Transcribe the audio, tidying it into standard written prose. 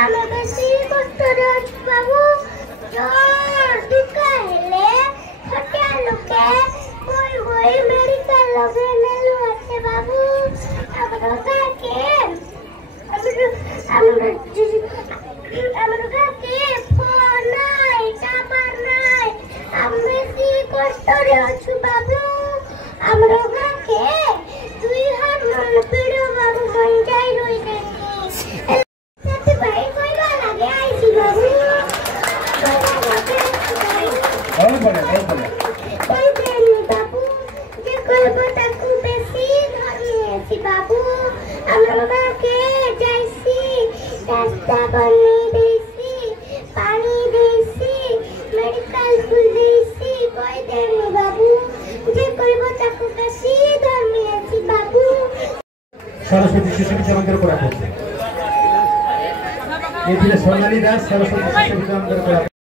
ଆମେ ବେଶୀ କଷ୍ଟରେ ଅଛୁ ବାବୁ। ଜୋର ଦୁଃଖ ହେଲେ ଛୋଟିଆ ଲୋକେ ବୋଇ ମେଡିକାଲ ଲଗେ ନେଲୁ আছে ବାବୁ। ଆମର ଗାଁକେ ଆମର ଗାଁକେ ଫୋନ নাই টাবার নাই। ଆମେ ବେଶୀ କଷ୍ଟରେ ଅଛୁ ବାବୁ। ଆମର ଗାଁକେ 2 ହରମୋନ ପିଡ଼ ବାବୁ ମଞ୍ଜାଇ ରହିଯାଇଛି। ସେଥିପାଇଁ କହିବା ଲାଗେ ଆଇଛି ବାବୁ। କହିବେନି ବାବୁ ଯେ କହିବ ତାକୁ ବେଶୀ ଧରି ଅଛି ବାବୁ। ଆମର ଗାଁକେ ଯାଇସି ରାସ୍ତା ବନେଇ ଦେଇସି ପାଣି ଦେଇସି मेडिकल फुल देसी କହିଦେନି ବାବୁ ଯେ କହିବ ତାକୁ ବେଶୀ ଧର୍ମୀ ଅଛି ବାବୁ। सरस्वती शिशु विद्या मंदिर कोरापुट ये सोनाली दास सरस्वती शिशु विद्या मंदिर कोरापुट।